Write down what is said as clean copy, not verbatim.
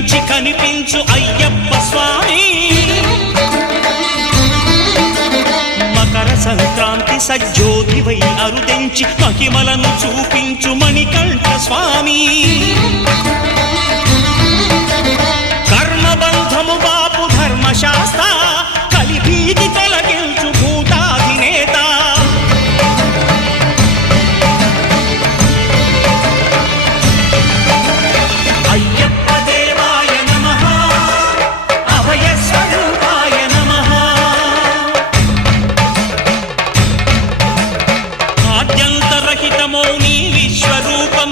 కనిపించి కనిపించు అయ్యప్ప స్వామి మకర సంక్రాంతి సజ్జోతివై అరుదించి మహిమలను చూపించు మణికంఠ స్వామి కర్మబంధము బాపు ధర్మశాస్త్ర కలిభీతి తొలగించు భూతాధినేత అయ్యప్ప దేవాయ నమః అభయ స్వరూపాయ నమః ఆద్యంతరహితమౌ నీ విశ్వరూపం